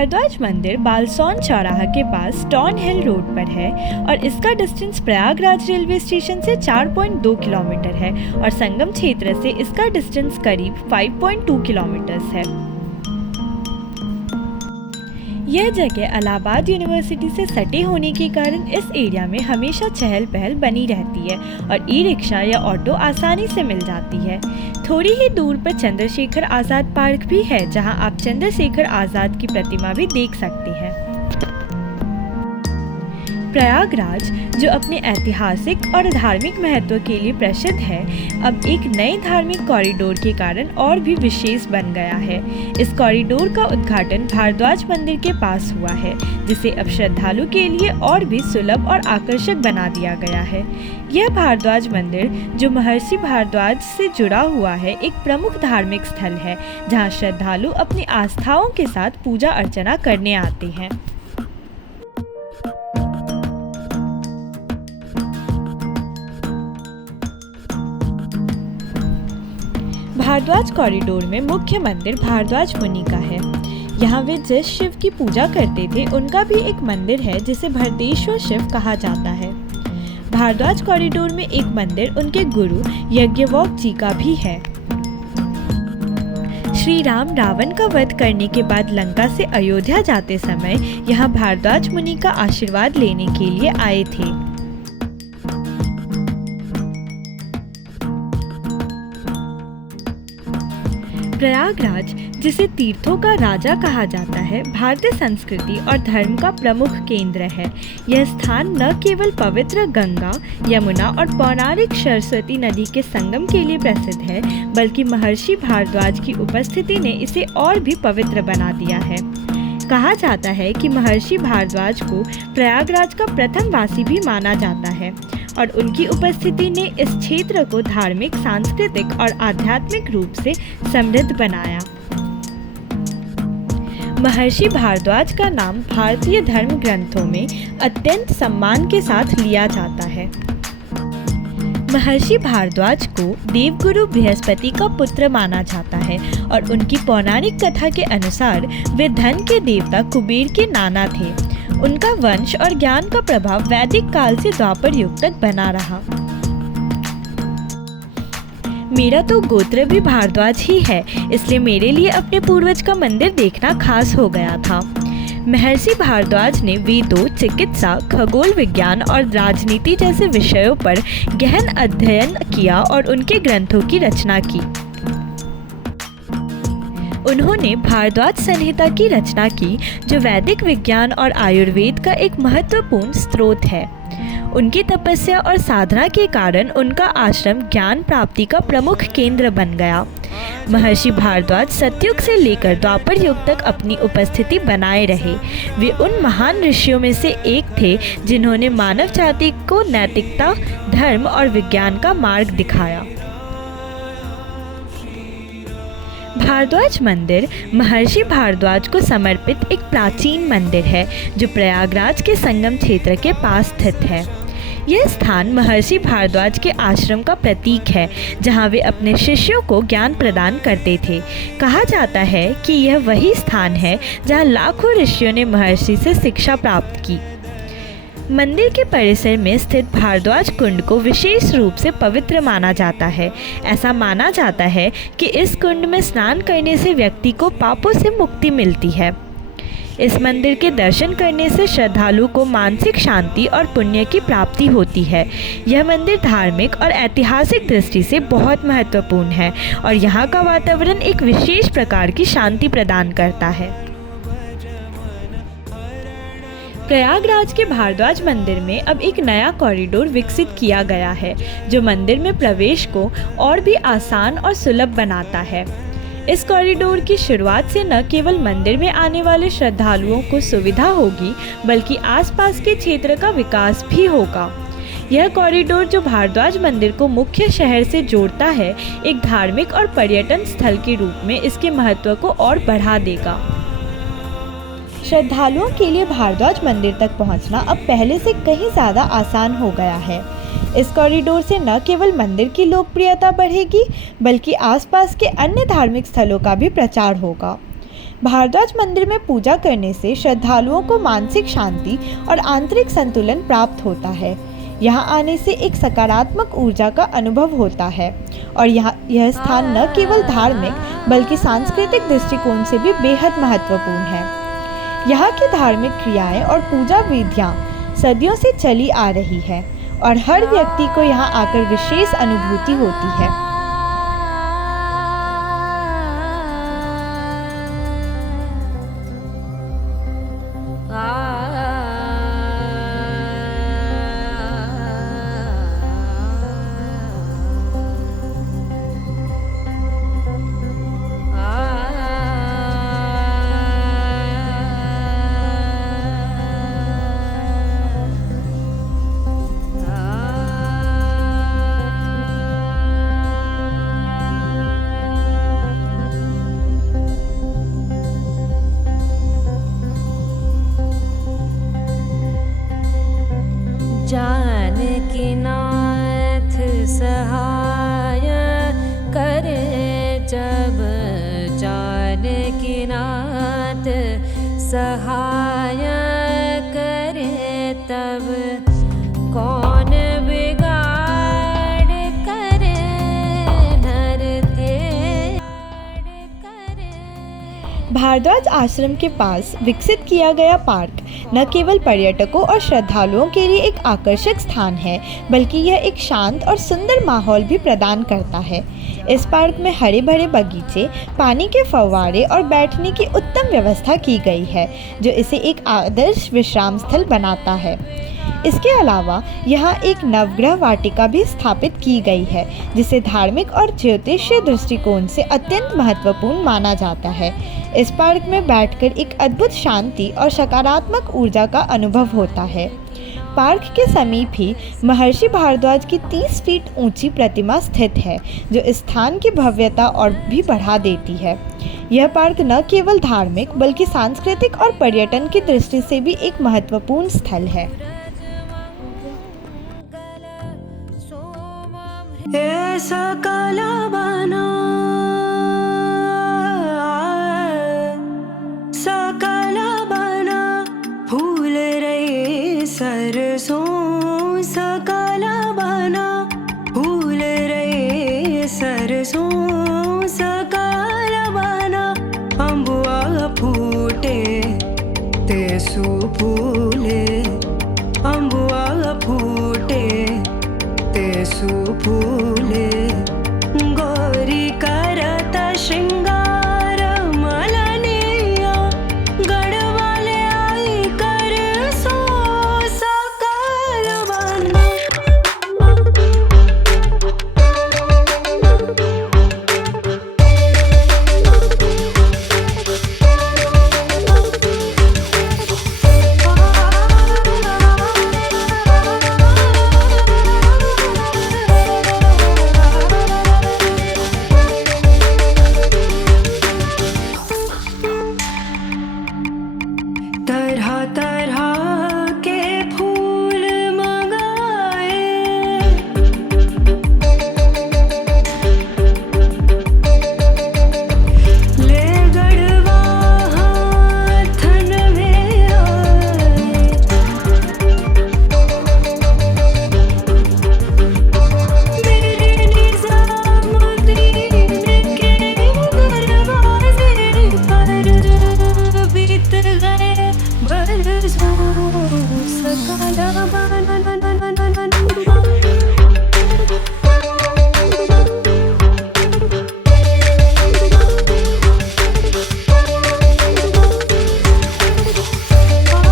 भारद्वाज मंदिर बालसोन चौराहा के पास टाउन हिल रोड पर है और इसका डिस्टेंस प्रयागराज रेलवे स्टेशन से 4.2 किलोमीटर है और संगम क्षेत्र से इसका डिस्टेंस करीब 5.2 किलोमीटर्स है। यह जगह इलाहाबाद यूनिवर्सिटी से सटे होने के कारण इस एरिया में हमेशा चहल पहल बनी रहती है और ई रिक्शा या ऑटो आसानी से मिल जाती है। थोड़ी ही दूर पर चंद्रशेखर आज़ाद पार्क भी है, जहां आप चंद्रशेखर आज़ाद की प्रतिमा भी देख सकते हैं। प्रयागराज, जो अपने ऐतिहासिक और धार्मिक महत्व के लिए प्रसिद्ध है, अब एक नए धार्मिक कॉरिडोर के कारण और भी विशेष बन गया है। इस कॉरिडोर का उद्घाटन भारद्वाज मंदिर के पास हुआ है, जिसे अब श्रद्धालु के लिए और भी सुलभ और आकर्षक बना दिया गया है। यह भारद्वाज मंदिर, जो महर्षि भारद्वाज से जुड़ा हुआ है, एक प्रमुख धार्मिक स्थल है, जहां श्रद्धालु अपनी आस्थाओं के साथ पूजा अर्चना करने आते हैं। भारद्वाज कॉरिडोर में मुख्य मंदिर भारद्वाज मुनि का है। यहाँ वे जिस शिव की पूजा करते थे, उनका भी एक मंदिर है जिसे भरतेश्वर शिव कहा जाता है। भारद्वाज कॉरिडोर में एक मंदिर उनके गुरु यज्ञवल्क्य जी का भी है। श्री राम रावण का वध करने के बाद लंका से अयोध्या जाते समय यहाँ भारद्वाज मुनि का आशीर्वाद लेने के लिए आए थे। प्रयागराज, जिसे तीर्थों का राजा कहा जाता है, भारतीय संस्कृति और धर्म का प्रमुख केंद्र है। यह स्थान न केवल पवित्र गंगा, यमुना और पौराणिक सरस्वती नदी के संगम के लिए प्रसिद्ध है, बल्कि महर्षि भारद्वाज की उपस्थिति ने इसे और भी पवित्र बना दिया है। कहा जाता है कि महर्षि भारद्वाज को प्रयागराज का प्रथम वासी भी माना जाता है और उनकी उपस्थिति ने इस क्षेत्र को धार्मिक, सांस्कृतिक और आध्यात्मिक रूप से समृद्ध बनाया। महर्षि भारद्वाज का नाम भारतीय धर्म ग्रंथों में अत्यंत सम्मान के साथ लिया जाता है। महर्षि भारद्वाज को देवगुरु बृहस्पति का पुत्र माना जाता है और उनकी पौराणिक कथा के अनुसार वे धन के देवता कुबेर के नाना थे। उनका वंश और ज्ञान का प्रभाव वैदिक काल से द्वापर युग तक बना रहा। मेरा तो गोत्र भी भारद्वाज ही है, इसलिए मेरे लिए अपने पूर्वज का मंदिर देखना खास हो गया था। महर्षि भारद्वाज ने वेदों, चिकित्सा, खगोल विज्ञान और राजनीति जैसे विषयों पर गहन अध्ययन किया और उनके ग्रंथों की रचना की। उन्होंने भारद्वाज संहिता की रचना की, जो वैदिक विज्ञान और आयुर्वेद का एक महत्वपूर्ण स्रोत है। उनकी तपस्या और साधना के कारण उनका आश्रम ज्ञान प्राप्ति का प्रमुख केंद्र बन गया। महर्षि भारद्वाज सतयुग से लेकर द्वापर युग तक अपनी उपस्थिति बनाए रहे। वे उन महान ऋषियों में से एक थे जिन्होंने मानव जाति को नैतिकता, धर्म और विज्ञान का मार्ग दिखाया। भारद्वाज मंदिर महर्षि भारद्वाज को समर्पित एक प्राचीन मंदिर है, जो प्रयागराज के संगम क्षेत्र के पास स्थित है। यह स्थान महर्षि भारद्वाज के आश्रम का प्रतीक है, जहां वे अपने शिष्यों को ज्ञान प्रदान करते थे। कहा जाता है कि यह वही स्थान है जहां लाखों ऋषियों ने महर्षि से शिक्षा प्राप्त की। मंदिर के परिसर में स्थित भारद्वाज कुंड को विशेष रूप से पवित्र माना जाता है। ऐसा माना जाता है कि इस कुंड में स्नान करने से व्यक्ति को पापों से मुक्ति मिलती है। इस मंदिर के दर्शन करने से श्रद्धालु को मानसिक शांति और पुण्य की प्राप्ति होती है। यह मंदिर धार्मिक और ऐतिहासिक दृष्टि से बहुत महत्वपूर्ण है और यहाँ का वातावरण एक विशेष प्रकार की शांति प्रदान करता है। प्रयागराज के भारद्वाज मंदिर में अब एक नया कॉरिडोर विकसित किया गया है, जो मंदिर में प्रवेश को और भी आसान और सुलभ बनाता है। इस कॉरिडोर की शुरुआत से न केवल मंदिर में आने वाले श्रद्धालुओं को सुविधा होगी, बल्कि आसपास के क्षेत्र का विकास भी होगा। यह कॉरिडोर, जो भारद्वाज मंदिर को मुख्य शहर से जोड़ता है, एक धार्मिक और पर्यटन स्थल के रूप में इसके महत्व को और बढ़ा देगा। श्रद्धालुओं के लिए भारद्वाज मंदिर तक पहुंचना अब पहले से कहीं ज़्यादा आसान हो गया है। इस कॉरिडोर से न केवल मंदिर की लोकप्रियता बढ़ेगी, बल्कि आसपास के अन्य धार्मिक स्थलों का भी प्रचार होगा। भारद्वाज मंदिर में पूजा करने से श्रद्धालुओं को मानसिक शांति और आंतरिक संतुलन प्राप्त होता है। यहाँ आने से एक सकारात्मक ऊर्जा का अनुभव होता है और यह स्थान न केवल धार्मिक बल्कि सांस्कृतिक दृष्टिकोण से भी बेहद महत्वपूर्ण है। यहाँ की धार्मिक क्रियाएं और पूजा विधियाँ सदियों से चली आ रही है और हर व्यक्ति को यहाँ आकर विशेष अनुभूति होती है। जानकी नाथ सहाय करे जब, जानकी नाथ सहाय करे तब, कौन बिगाड़ करे नर त्याग करे। भारद्वाज आश्रम के पास विकसित किया गया पार्क न केवल पर्यटकों और श्रद्धालुओं के लिए एक आकर्षक स्थान है बल्कि यह एक शांत और सुंदर माहौल भी प्रदान करता है। इस पार्क में हरे भरे बगीचे, पानी के फव्वारे और बैठने की उत्तम व्यवस्था की गई है जो इसे एक आदर्श विश्राम स्थल बनाता है। इसके अलावा यहाँ एक नवग्रह वाटिका भी स्थापित की गई है जिसे धार्मिक और ज्योतिषीय दृष्टिकोण से अत्यंत महत्वपूर्ण माना जाता है। इस पार्क में बैठकर एक अद्भुत शांति और सकारात्मक ऊर्जा का अनुभव होता है। पार्क के समीप ही महर्षि भारद्वाज की 30 फीट ऊंची प्रतिमा स्थित है जो इस स्थान की भव्यता और भी बढ़ा देती है। यह पार्क न केवल धार्मिक बल्कि सांस्कृतिक और पर्यटन की दृष्टि से भी एक महत्वपूर्ण स्थल है। सकल बना सकल बना फूल रे सरसों, सकल बना फूल रे सरसों, सकल बना अम्बुआ फूटे तेसु फूले, अम्बुआ फूटे तेसु फूले, गौरी करत श्रृंगार